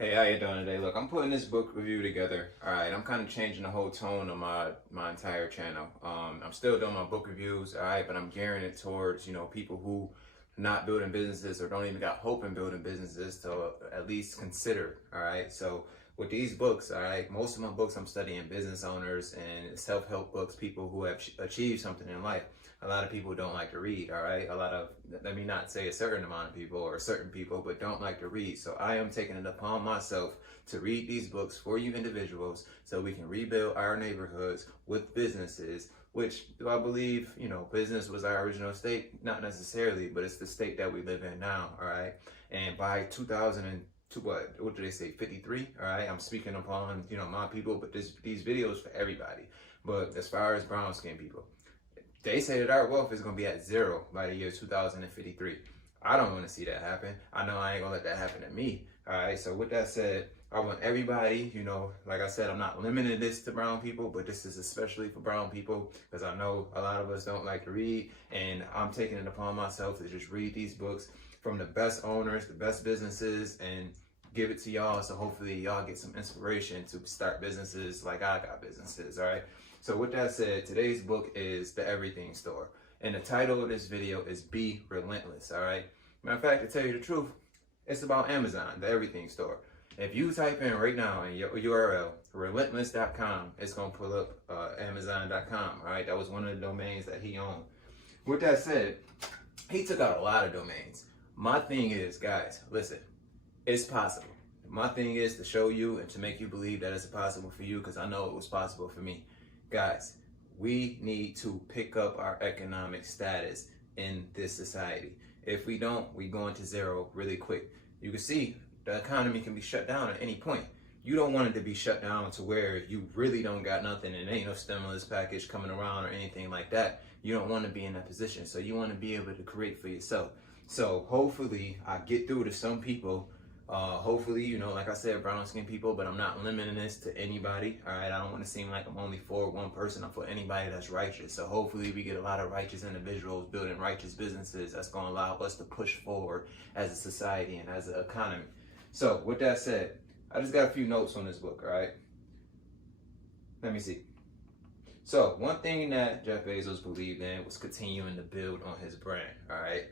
Hey, how you doing today? Look, I'm putting this book review together. All right, I'm kind of changing the whole tone of my entire channel. I'm still doing my book reviews, all right, but I'm gearing it towards people who not building businesses or don't even got hope in building businesses to at least consider. All right, so with these books, all right, most of my books I'm studying business owners and self-help books, people who have achieved something in life. A lot of people don't like to read, all right? Let me not say a certain amount of people or certain people, but don't like to read. So I am taking it upon myself to read these books for you individuals so we can rebuild our neighborhoods with businesses, which I believe, business was our original state, not necessarily, but it's the state that we live in now, all right? And by 2000 to what did they say, 53? All right, I'm speaking upon, my people, but these videos for everybody. But as far as brown skinned people, they say that our wealth is going to be at zero by the year 2053. I don't want to see that happen. I know I ain't going to let that happen to me. All right. So with that said, I want everybody, like I said, I'm not limiting this to brown people, but this is especially for brown people because I know a lot of us don't like to read, and I'm taking it upon myself to just read these books from the best owners, the best businesses, and give it to y'all. So hopefully y'all get some inspiration to start businesses like I got businesses. All right. So with that said, today's book is The Everything Store. And the title of this video is Be Relentless, all right? Matter of fact, to tell you the truth, it's about Amazon, The Everything Store. If you type in right now in your URL, relentless.com, it's going to pull up amazon.com, all right? That was one of the domains that he owned. With that said, he took out a lot of domains. My thing is, guys, listen, it's possible. My thing is to show you and to make you believe that it's possible for you because I know it was possible for me. Guys, we need to pick up our economic status in this society. If we don't, we go into zero really quick. You can see the economy can be shut down at any point. You don't want it to be shut down to where you really don't got nothing and ain't no stimulus package coming around or anything like that. You don't want to be in that position. So you want to be able to create for yourself. So hopefully I get through to some people. Hopefully, like I said, brown skinned people, but I'm not limiting this to anybody. All right. I don't want to seem like I'm only for one person. I'm for anybody that's righteous. So hopefully we get a lot of righteous individuals building righteous businesses that's going to allow us to push forward as a society and as an economy. So with that said, I just got a few notes on this book. All right. Let me see. So one thing that Jeff Bezos believed in was continuing to build on his brand. All right.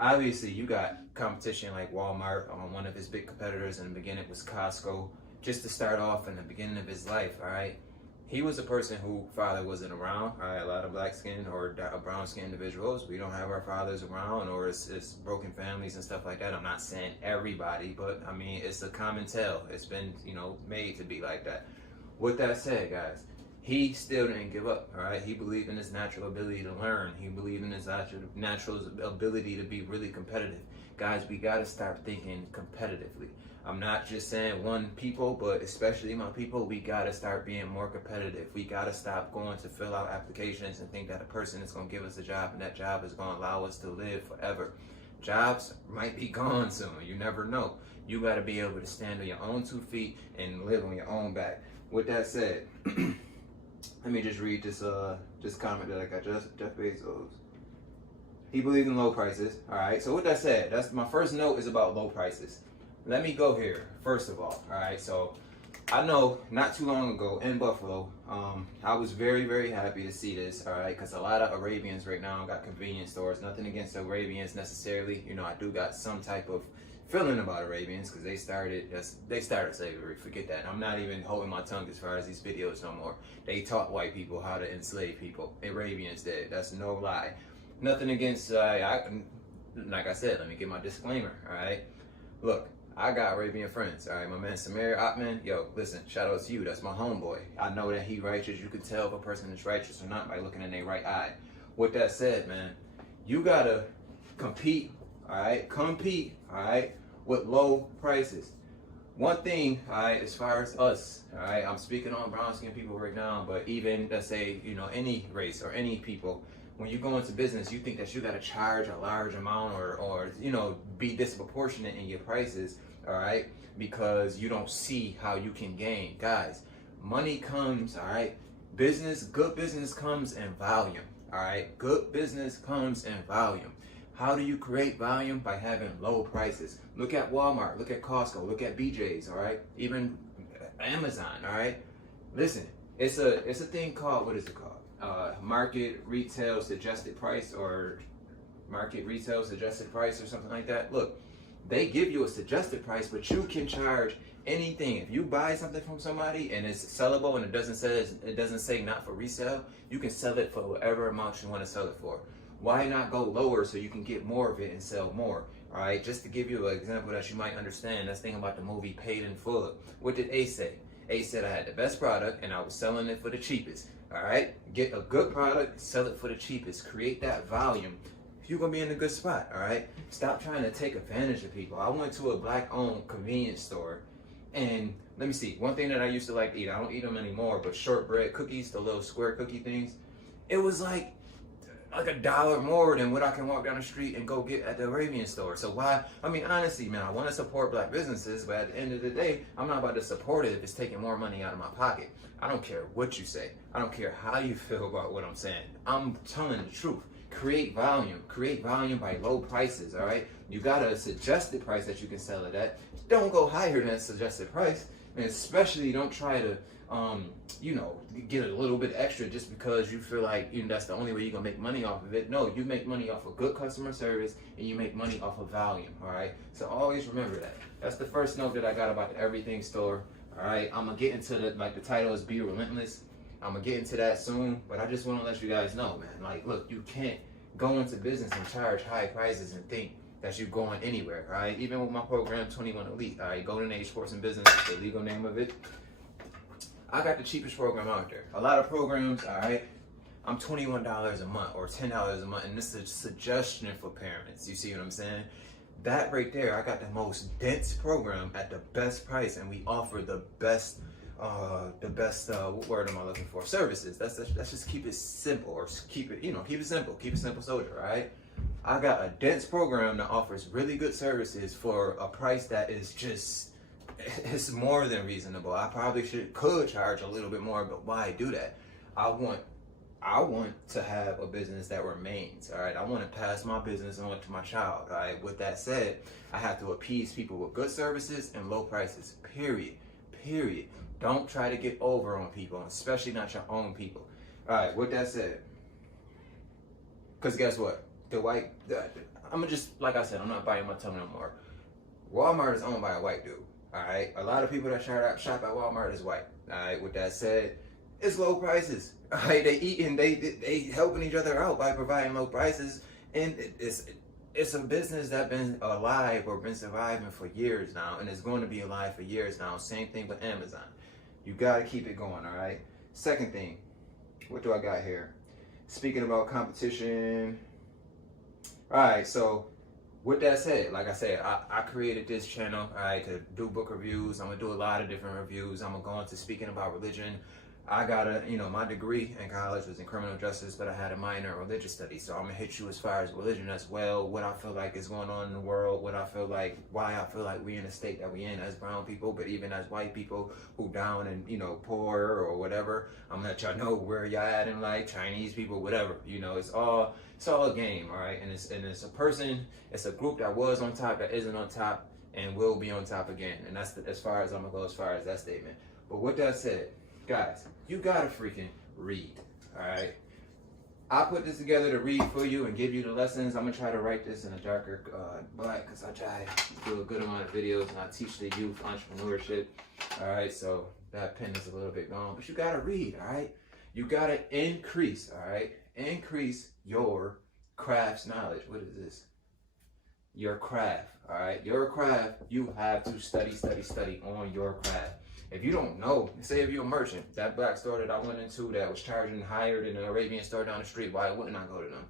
Obviously, you got competition like Walmart. One of his big competitors in the beginning was Costco. Just to start off in the beginning of his life, all right, he was a person who father wasn't around. All right, a lot of black skin or brown skin individuals, we don't have our fathers around, or it's broken families and stuff like that. I'm not saying everybody, but I mean it's a common tale. It's been made to be like that. With that said, guys, he still didn't give up, all right? He believed in his natural ability to learn. He believed in his natural ability to be really competitive. Guys, we got to start thinking competitively. I'm not just saying one people, but especially my people, we got to start being more competitive. We got to stop going to fill out applications and think that a person is going to give us a job and that job is going to allow us to live forever. Jobs might be gone soon. You never know. You got to be able to stand on your own 2 feet and live on your own back. With that said, let me just read this comment that I got. Jeff Bezos. He believed in low prices. All right. So with that said, that's my first note is about low prices. Let me go here first of all. All right. So I know not too long ago in Buffalo, I was very, very happy to see this. All right, because a lot of Arabians right now got convenience stores. Nothing against Arabians necessarily. I do got some type of feeling about Arabians because they started slavery. Forget that. I'm not even holding my tongue as far as these videos no more. They taught white people how to enslave people. Arabians did. That's no lie. Nothing against. Like I said, let me get my disclaimer. All right. Look, I got Arabian friends. All right, my man Samir Ottman. Yo, listen. Shout out to you. That's my homeboy. I know that he righteous. You can tell if a person is righteous or not by looking in their right eye. With that said, man, you gotta compete. All right, compete. All right, with low prices. One thing, all right, as far as us, all right, I'm speaking on brown skin people right now, but even let's say, any race or any people, when you go into business, you think that you got to charge a large amount or be disproportionate in your prices, all right, because you don't see how you can gain. Guys, money comes, all right, good business comes in volume, all right, good business comes in volume. How do you create volume? By having low prices. Look at Walmart, look at Costco, look at BJ's, all right? Even Amazon, all right? Listen, it's a thing called, what is it called? Market retail suggested price, or market retail suggested price, or something like that. Look, they give you a suggested price, but you can charge anything. If you buy something from somebody and it's sellable and it doesn't say not for resale, you can sell it for whatever amount you want to sell it for. Why not go lower so you can get more of it and sell more? All right, just to give you an example that you might understand, let's think about the movie Paid in Full. What did Ace say? Ace said, I had the best product and I was selling it for the cheapest. All right, get a good product, sell it for the cheapest, create that volume. You're gonna be in a good spot, all right? Stop trying to take advantage of people. I went to a black-owned convenience store, and let me see, one thing that I used to like to eat, I don't eat them anymore, but shortbread cookies, the little square cookie things, it was like $1 more than what I can walk down the street and go get at the Arabian store. So why? I mean, honestly, man, I want to support black businesses, but at the end of the day, I'm not about to support it if it's taking more money out of my pocket. I don't care what you say. I don't care how you feel about what I'm saying. I'm telling the truth. Create volume by low prices, all right? You got a suggested price that you can sell it at. Don't go higher than a suggested price, and especially don't try to get a little bit extra just because you feel like that's the only way you're gonna make money off of it. No, you make money off of good customer service, and you make money off of volume, all right? So always remember that. That's the first note that I got about the Everything store, all right? I'm gonna get into the title is Be Relentless. I'm gonna get into that soon, but I just want to let you guys know, man, like, look, you can't go into business and charge high prices and think that you're going anywhere, all right? Even with my program, 21 Elite, all right, Golden Age Sports and Business is the legal name of it. I got the cheapest program out there. A lot of programs, all right, I'm $21 a month or $10 a month, and this is a suggestion for parents. You see what I'm saying? That right there, I got the most dense program at the best price, and we offer the best, what word am I looking for? Services. Let's just keep it simple, or keep it simple. Keep it simple, soldier, all right? I got a dense program that offers really good services for a price that is just, it's more than reasonable. I probably could charge a little bit more, but why do that? I want to have a business that remains, all right? I want to pass my business on to my child, all right? With that said, I have to appease people with good services and low prices, period. Don't try to get over on people, especially not your own people. All right, with that said, because guess what? I'm gonna just, like I said, I'm not biting my tongue no more. Walmart is owned by a white dude. All right, a lot of people that shop at Walmart is white. All right, with that said, it's low prices. All right, they eating, they helping each other out by providing low prices, and it's a business that's been alive or been surviving for years now, and it's going to be alive for years now. Same thing with Amazon. You gotta keep it going. All right. Second thing, what do I got here? Speaking about competition. All right, so with that said, like I said, I created this channel, all right, to do book reviews. I'm gonna do a lot of different reviews. I'm gonna go into speaking about religion. I got my degree in college was in criminal justice, but I had a minor in religious studies. So I'm gonna hit you as far as religion as well, what I feel like is going on in the world, why I feel like we in the state that we in as brown people, but even as white people who down and, poor or whatever. I'm gonna let y'all know where y'all at in life, Chinese people, whatever. It's all a game, all right? And it's a person, it's a group that was on top, that isn't on top, and will be on top again. And that's as far as I'm gonna go as far as that statement. But with that said, guys, you gotta freaking read, all right? I put this together to read for you and give you the lessons. I'm gonna try to write this in a darker black, because I try to do a good amount of videos and I teach the youth entrepreneurship, all right? So that pen is a little bit gone, but you gotta read, all right? You gotta increase, all right? Increase your craft's knowledge. What is this? Your craft, all right? Your craft, you have to study on your craft. If you don't know, say if you're a merchant, that black store that I went into that was charging higher than the Arabian store down the street, why wouldn't I go to them?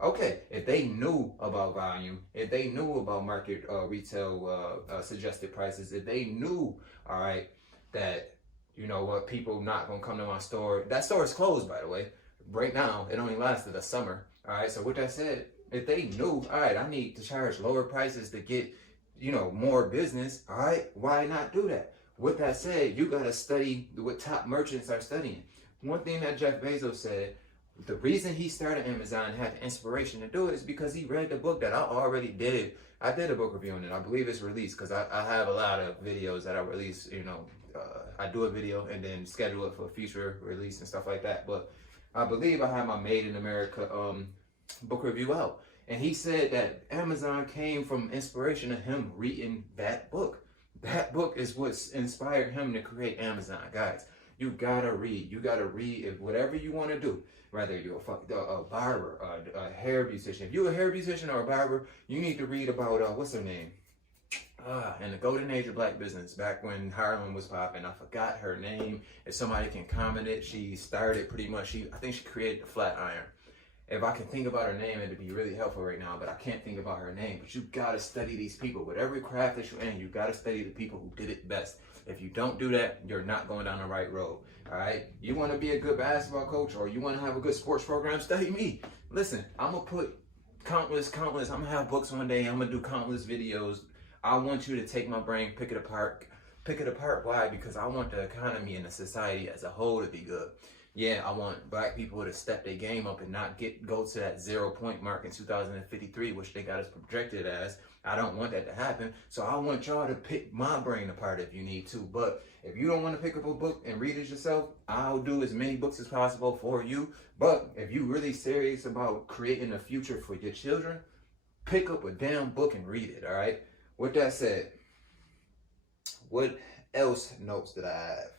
Okay, if they knew about volume, if they knew about market retail suggested prices, if they knew, all right, that, people not gonna come to my store. That store is closed, by the way. Right now, it only lasted a summer, all right? So with that said, if they knew, all right, I need to charge lower prices to get, more business, all right, why not do that? With that said, you gotta study what top merchants are studying. One thing that Jeff Bezos said, The reason he started Amazon and had the inspiration to do it is because he read the book that I already did. I did a book review on it. I believe it's released because I have a lot of videos that I release. I do a video and then schedule it for future release and stuff like that. But I believe I have my Made in America book review out. And he said that Amazon came from inspiration of him reading that book. That book is what's inspired him to create Amazon. Guys, you gotta read. You gotta read if whatever you want to do. Whether you're a barber, a hair beautician. If you're a hair beautician or a barber, you need to read about, what's her name? In the golden age of black business, back when Harlem was popping. I forgot her name. If somebody can comment it, she started pretty much, I think she created the flat iron. If I can think about her name, it'd be really helpful right now, but I can't think about her name. But you gotta study these people. With every craft that you're in, you gotta study the people who did it best. If you don't do that, you're not going down the right road. All right? You want to be a good basketball coach or you want to have a good sports program, study me. Listen, I'm going to put countless, I'm going to have books one day. I'm going to do countless videos. I want you to take my brain, pick it apart. Pick it apart. Why? Because I want the economy and the society as a whole to be good. Yeah, I want black people to step their game up and not go to that 0 point mark in 2053, which they got us projected as. I don't want that to happen. So I want y'all to pick my brain apart if you need to. But if you don't want to pick up a book and read it yourself, I'll do as many books as possible for you. But if you're really serious about creating a future for your children, pick up a damn book and read it, all right? With that said, what else notes did I have?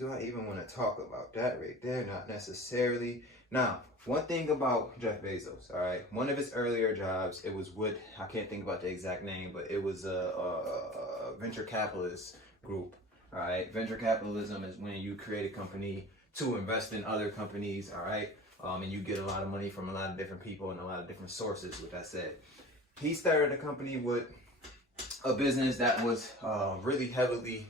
Do I even want to talk about that right there? Not necessarily. Now, one thing about Jeff Bezos, all right, one of his earlier jobs, it was with, I can't think about the exact name, but it was a venture capitalist group, all right? Venture capitalism is when you create a company to invest in other companies, all right? And you get a lot of money from a lot of different people and a lot of different sources, with that said. He started a company with a business that was really heavily,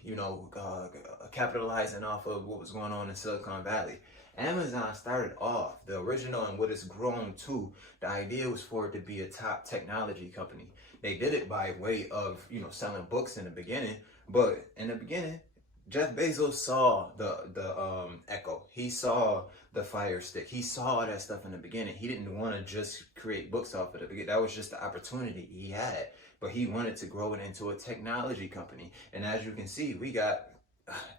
capitalizing off of what was going on in Silicon Valley. Amazon started off, the original and what it's grown to, the idea was for it to be a top technology company. They did it by way of, selling books in the beginning, but in the beginning, Jeff Bezos saw the Echo. He saw the Fire Stick. He saw that stuff in the beginning. He didn't want to just create books off of the beginning. That was just the opportunity he had. But he wanted to grow it into a technology company. And as you can see, we got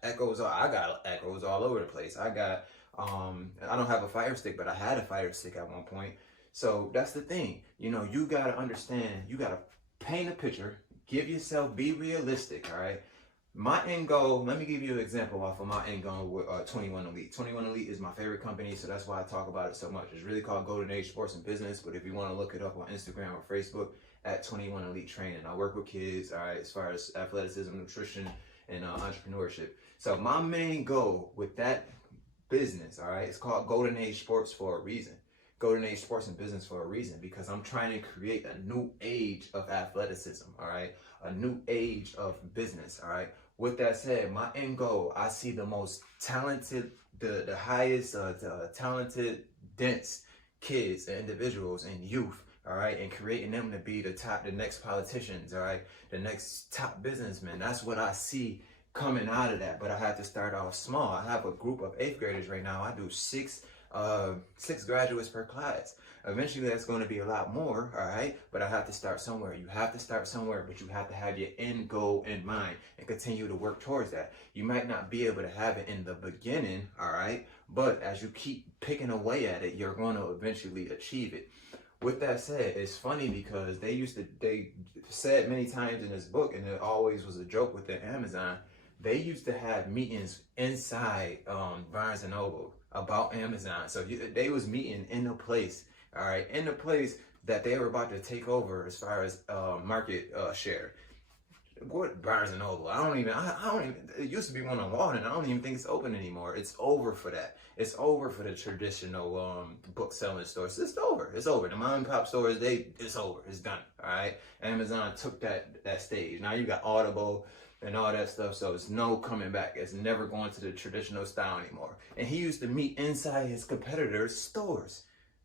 Echoes. I got Echoes all over the place. I got, I don't have a Fire Stick, but I had a Fire Stick at one point. So that's the thing. You got to understand, you got to paint a picture, give yourself, be realistic, all right? My end goal, let me give you an example off of my end goal with 21 Elite. 21 Elite is my favorite company, so that's why I talk about it so much. It's really called Golden Age Sports and Business, but if you want to look it up on Instagram or Facebook, at 21 Elite Training. I work with kids, all right, as far as athleticism, nutrition, and entrepreneurship. So my main goal with that business, all right, it's called Golden Age Sports for a reason. Golden Age Sports and Business for a reason, because I'm trying to create a new age of athleticism, all right, a new age of business, all right. With that said, my end goal, I see the most talented, the highest talented, dense kids and individuals and youth, all right, and creating them to be the next politicians, all right, the next top businessmen. That's what I see coming out of that. But I have to start off small. I have a group of 8th graders right now. I do six graduates per class. Eventually, that's going to be a lot more, all right? But I have to start somewhere. You have to start somewhere, but you have to have your end goal in mind and continue to work towards that. You might not be able to have it in the beginning, all right? But as you keep picking away at it, you're going to eventually achieve it. With that said, it's funny because they said many times in this book, and it always was a joke with the Amazon, they used to have meetings inside Barnes & Noble about Amazon. So they was meeting in a place, all right, in the place that they were about to take over as far as market share. What Barnes & Noble? I don't even, it used to be one on Walden. I don't even think it's open anymore. It's over for that. It's over for the traditional book selling stores. It's over. It's over. The mom and pop stores, it's over. It's done. All right. Amazon took that stage. Now you got Audible and all that stuff. So it's no coming back. It's never going to the traditional style anymore. And he used to meet inside his competitors' stores.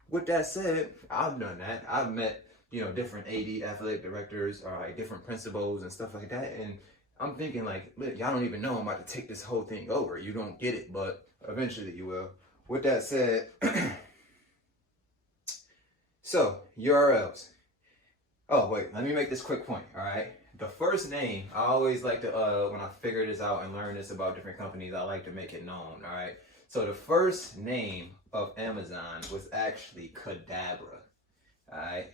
With that said, I've done that. I've met different AD athletic directors, different principals and stuff like that. And I'm thinking like, look, y'all don't even know I'm about to take this whole thing over. You don't get it, but eventually you will. With that said, so URLs. Oh wait, let me make this quick point. All right, the first name I always like to when I figure this out and learn this about different companies, I like to make it known. All right, so the first name of Amazon was actually Cadabra. All right,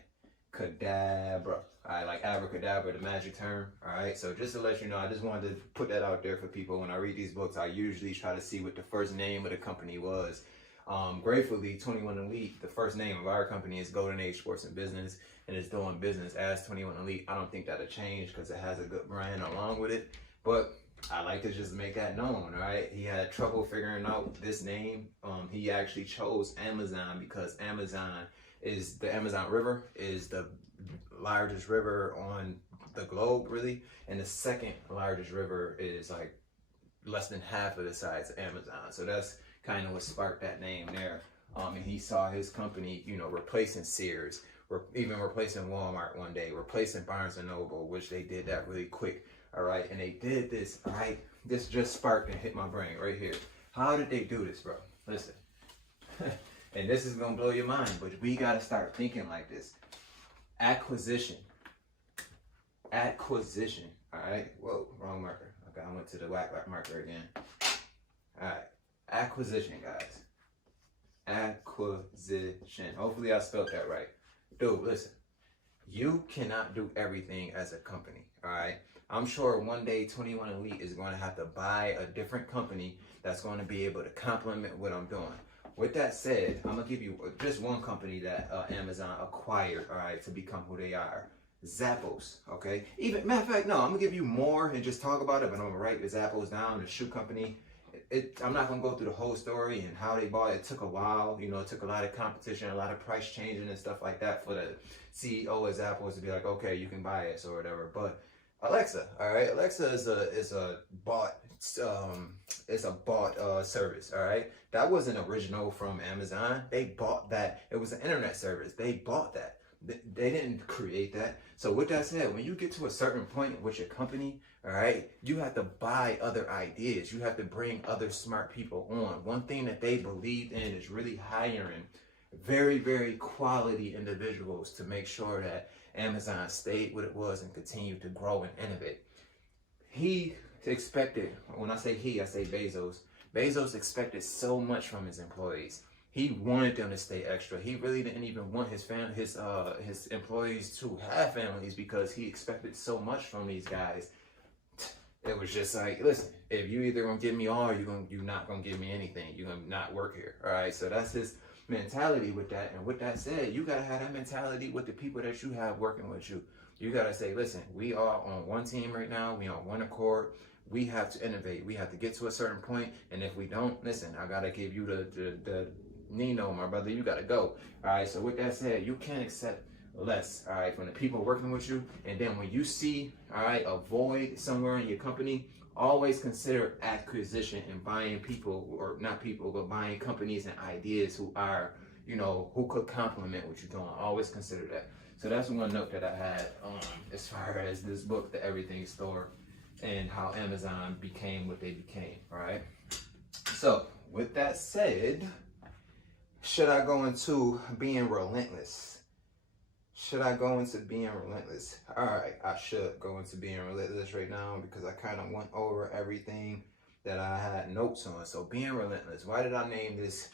Cadabra. All right, like abracadabra, the magic term. All right, so just to let you know, I just wanted to put that out there for people. When I read these books, I usually try to see what the first name of the company was. Gratefully, 21 Elite, the first name of our company is Golden Age Sports and Business, and it's doing business as 21 Elite. I don't think that'll change because it has a good brand along with it, but I like to just make that known. All right, he had trouble figuring out this name. He actually chose Amazon because Amazon is the Amazon River is the largest river on the globe, really, and the second largest river is like less than half of the size of Amazon. So that's kind of what sparked that name there. And he saw his company, you know, replacing Sears, even replacing Walmart one day, replacing Barnes and Noble, which they did that really quick. All right, and they did this. All right, this just sparked and hit my brain right here. How did they do this, bro? Listen, and this is gonna blow your mind, but we gotta start thinking like this. Acquisition. All right. Whoa, wrong marker. Okay, I went to the whack marker again. All right. Acquisition, guys. Acquisition. Hopefully I spelled that right. Dude, listen. You cannot do everything as a company, all right? I'm sure one day 21 Elite is going to have to buy a different company that's going to be able to complement what I'm doing. With that said, I'm going to give you just one company that Amazon acquired, all right, to become who they are. Zappos, okay? Even, matter of fact, no, I'm going to give you more and just talk about it, but I'm going to write the Zappos down, the shoe company. I'm not going to go through the whole story and how they bought it. It took a while, you know, it took a lot of competition, a lot of price changing and stuff like that for the CEO of Zappos to be like, okay, you can buy it or whatever. But Alexa, all right, Alexa is a bought service, all right. That wasn't original from Amazon. They bought that. It was an internet service. They bought that. They didn't create that. So with that said, when you get to a certain point with your company, all right, you have to buy other ideas. You have to bring other smart people on. One thing that they believed in is really hiring very, very quality individuals to make sure that Amazon stayed what it was and continued to grow and innovate. He expected, when I say he, I say Bezos. Bezos expected so much from his employees. He wanted them to stay extra. He really didn't even want his employees to have families because he expected so much from these guys. It was just like, listen, if you either gonna give me all, you're not gonna give me anything. You're gonna not work here. All right. So that's his mentality with that. And with that said, you gotta have that mentality with the people that you have working with you. You gotta say, listen, we are on one team right now. We on one accord. We have to innovate. We have to get to a certain point. And if we don't, listen, I gotta give you the Nino, my brother, you gotta go. All right. So with that said, you can't accept less, all right, from the people working with you. And then when you see, all right, a void somewhere in your company, always consider acquisition and buying people, or not people, but buying companies and ideas who are, you know, who could complement what you're doing. Always consider that. So that's one note that I had as far as this book, The Everything Store, and how Amazon became what they became, all right? So with that said, should I go into being relentless? Should I go into being relentless? All right, I should go into being relentless right now because I kind of went over everything that I had notes on. So being relentless. Why did I name this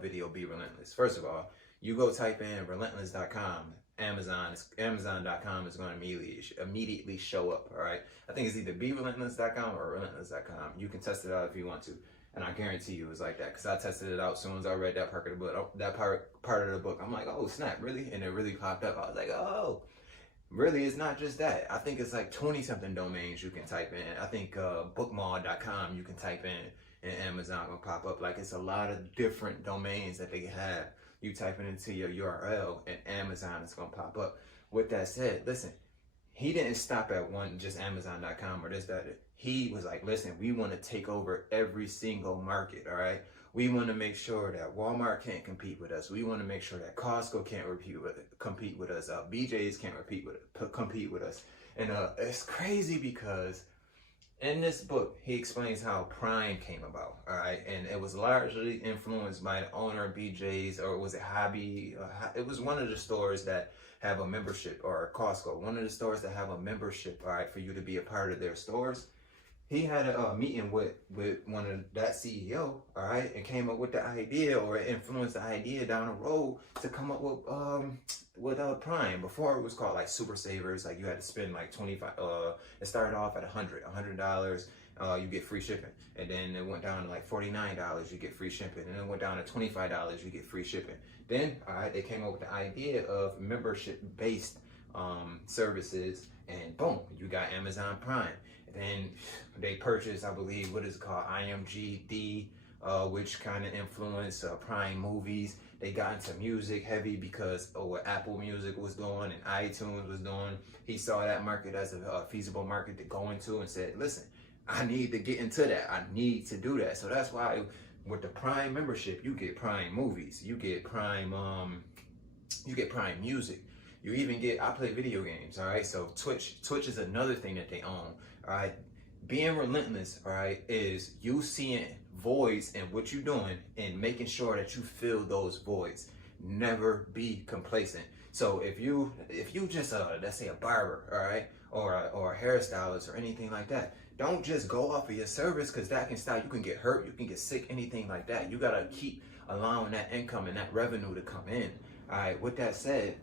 video Be Relentless? First of all, you go type in relentless.com. Amazon.com is going to immediately show up. All right. I think it's either BeRelentless.com or Relentless.com. You can test it out if you want to. And I guarantee you it's like that because I tested it out as soon as I read that part of the book. That part of the book, I'm like, oh snap, really? And it really popped up. I was like, oh, really? It's not just that. I think it's like 20 something domains you can type in. I think bookmall.com you can type in, and Amazon will pop up. Like it's a lot of different domains that they have. You type it into your URL and Amazon is gonna pop up. With that said, listen, he didn't stop at one, just Amazon.com or this, that. He was like, listen, we want to take over every single market, all right? We want to make sure that Walmart can't compete with us. We want to make sure that Costco can't compete with us. BJ's can't compete with us. And it's crazy because in this book, he explains how Prime came about, all right? And it was largely influenced by the owner of BJ's, or was it Hobby? It was one of the stores that have a membership, or Costco, one of the stores that have a membership, all right, for you to be a part of their stores. He had a meeting with one of that CEO, all right, and came up with the idea, or influenced the idea down the road to come up with Prime. Before it was called like Super Savers, like you had to spend like 25. It started off at $100. You get free shipping, and then it went down to like $49. You get free shipping, and then it went down to $25. You get free shipping. Then, all right, they came up with the idea of membership-based services, and boom, you got Amazon Prime. Then they purchased, I believe, what is it called, IMGD, which kind of influenced Prime movies. They got into music heavy because of what Apple Music was doing and iTunes was doing. He saw that market as a feasible market to go into and said, listen, I need to get into that. I need to do that. So that's why with the Prime membership, you get Prime movies, you get Prime music. You even get, I play video games, all right? So Twitch is another thing that they own, all right? Being relentless, all right, is you seeing voids in what you're doing and making sure that you fill those voids. Never be complacent. So if you just, let's say a barber, all right, or a hairstylist or anything like that, don't just go off of your service, because that can stop. You can get hurt, you can get sick, anything like that. You gotta keep allowing that income and that revenue to come in, all right? With that said,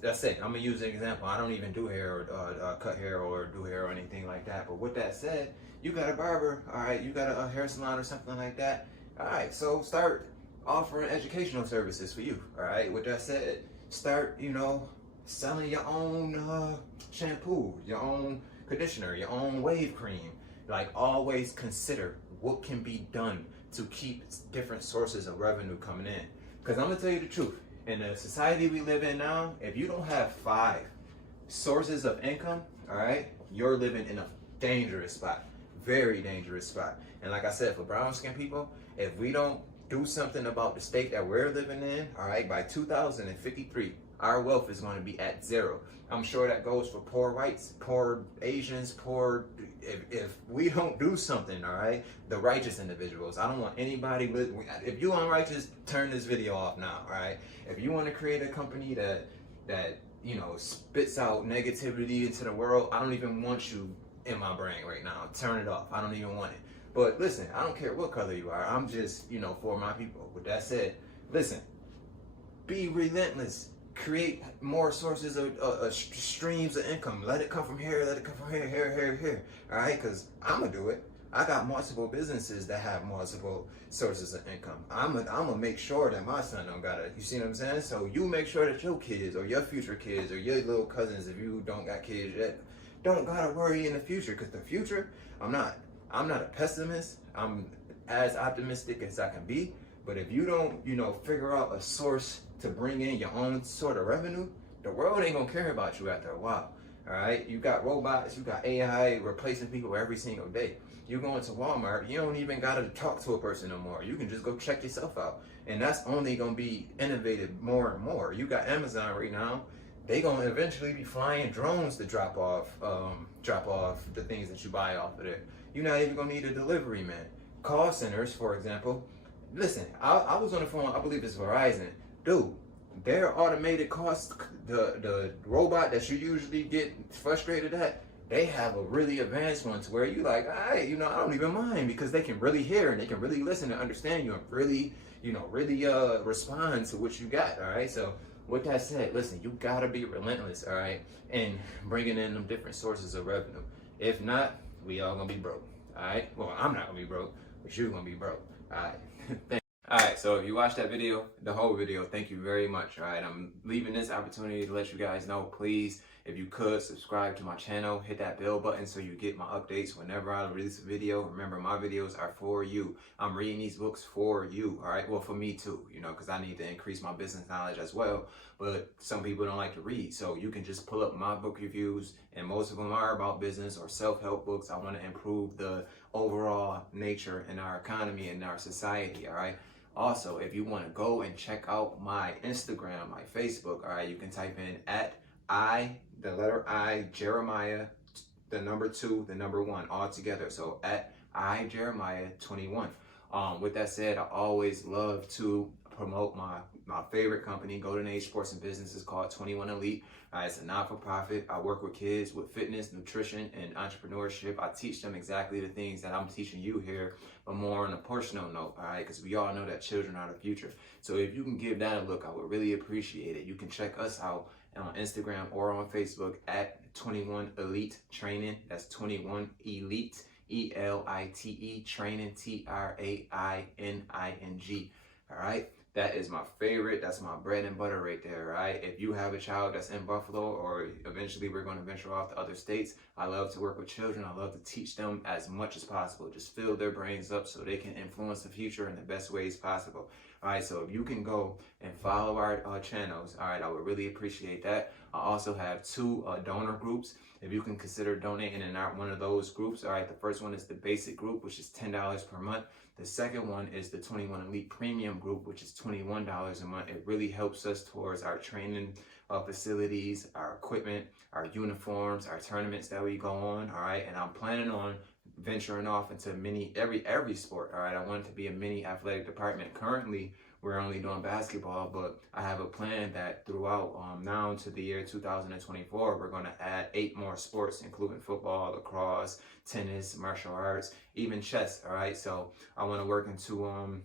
that's it. I'm gonna use an example. I don't even do hair or cut hair or do hair or anything like that. But with that said, you got a barber, all right? You got a hair salon or something like that. All right, so start offering educational services for you. All right. With that said, start selling your own shampoo, your own conditioner, your own wave cream. Like, always consider what can be done to keep different sources of revenue coming in. Because I'm gonna tell you the truth. In the society we live in now, if you don't have 5 sources of income, all right, you're living in a dangerous spot, very dangerous spot. And like I said, for brown skinned people, if we don't do something about the state that we're living in, all right, by 2053, our wealth is going to be at 0. I'm sure that goes for poor whites, poor Asians, poor, if we don't do something, all right, the righteous individuals. I don't want anybody, if you unrighteous, turn this video off now, all right? If you want to create a company that spits out negativity into the world, I don't even want you in my brain right now. Turn it off. I don't even want it. But listen, I don't care what color you are. I'm just, for my people. With that said, listen, be relentless. Create more sources of streams of income. Let it come from here, let it come from here, here. All right, because I'm going to do it. I got multiple businesses that have multiple sources of income. I'm gonna make sure that my son don't got it. You see what I'm saying? So you make sure that your kids or your future kids or your little cousins, if you don't got kids yet, don't gotta worry in the future. Because the future, I'm not a pessimist. I'm as optimistic as I can be. But if you don't, figure out a source to bring in your own sort of revenue, the world ain't gonna care about you after a while. All right, you got robots, you got AI replacing people every single day. You go into Walmart, you don't even gotta talk to a person no more. You can just go check yourself out, and that's only gonna be innovated more and more. You got Amazon right now; they gonna eventually be flying drones to drop off the things that you buy off of there. You're not even gonna need a delivery man. Call centers, for example. Listen, I was on the phone. I believe it's Verizon, dude. Their automated cost, the robot that you usually get frustrated at, they have a really advanced one to where you like, all right, I don't even mind, because they can really hear and they can really listen and understand you and really, really respond to what you got, all right? So with that said, listen, you gotta be relentless, all right, and bringing in them different sources of revenue. If not, we all gonna be broke, all right? Well, I'm not gonna be broke, but you're gonna be broke, all right? Alright, so if you watched that video, the whole video, thank you very much. Alright, I'm leaving this opportunity to let you guys know, please, if you could, subscribe to my channel, hit that bell button so you get my updates whenever I release a video. Remember, my videos are for you. I'm reading these books for you, alright? Well, for me too, because I need to increase my business knowledge as well. But some people don't like to read, so you can just pull up my book reviews, and most of them are about business or self-help books. I want to improve the overall nature in our economy and our society, alright? Also, if you want to go and check out my Instagram, my Facebook, all right, you can type in @ the letter I, Jeremiah, the number 2, the number 1, all together. So at iJeremiah21. With that said, I always love to promote my favorite company, Golden Age Sports and Business. Is called 21 Elite. It's a not-for-profit. I work with kids with fitness, nutrition, and entrepreneurship. I teach them exactly the things that I'm teaching you here, but more on a personal note, all right? Because we all know that children are the future. So if you can give that a look, I would really appreciate it. You can check us out on Instagram or on Facebook at 21 Elite Training. That's 21 Elite. ELITE Training, TRAINING. All right, that is my favorite. That's my bread and butter right there. Right, if you have a child that's in Buffalo, or eventually we're going to venture off to other states, I love to work with children. I love to teach them as much as possible. Just fill their brains up so they can influence the future in the best ways possible. All right, so if you can go and follow our channels, all right, I would really appreciate that. I also have 2 donor groups. If you can consider donating in one of those groups, all right, the first one is the basic group, which is $10 per month. The second one is the 21 Elite Premium group, which is $21 a month. It really helps us towards our training facilities, our equipment, our uniforms, our tournaments that we go on, all right, and I'm planning on venturing off into every sport. All right, I want it to be a mini athletic department. Currently we're only doing basketball, but I have a plan that throughout now to the year 2024 we're going to add 8 more sports, including football, lacrosse, tennis, martial arts, even chess. All right, so I want to work into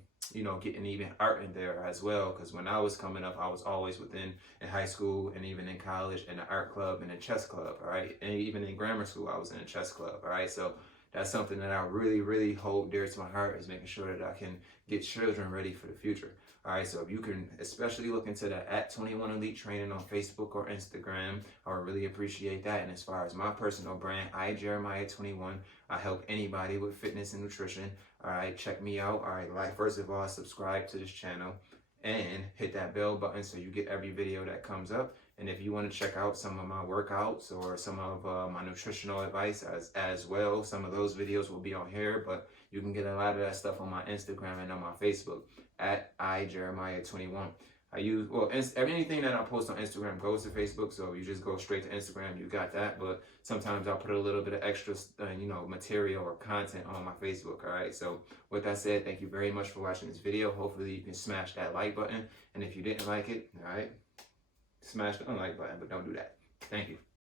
getting even art in there as well, because when I was coming up, I was always in high school and even in college in the art club and the chess club. All right, and even in grammar school I was in a chess club. All right, so that's something that I really, really hold dear to my heart, is making sure that I can get children ready for the future. All right, so if you can especially look into that at 21 Elite Training on Facebook or Instagram, I would really appreciate that. And as far as my personal brand, iJeremiah21, I help anybody with fitness and nutrition. All right, check me out. All right, first of all, subscribe to this channel and hit that bell button so you get every video that comes up. And if you want to check out some of my workouts or some of my nutritional advice as well, some of those videos will be on here, but you can get a lot of that stuff on my Instagram and on my Facebook at iJeremiah21. Anything that I post on Instagram goes to Facebook, so you just go straight to Instagram, you got that. But sometimes I'll put a little bit of extra, material or content on my Facebook. All right. So with that said, thank you very much for watching this video. Hopefully you can smash that like button, and if you didn't like it, all right, smash the unlike button, but don't do that. Thank you.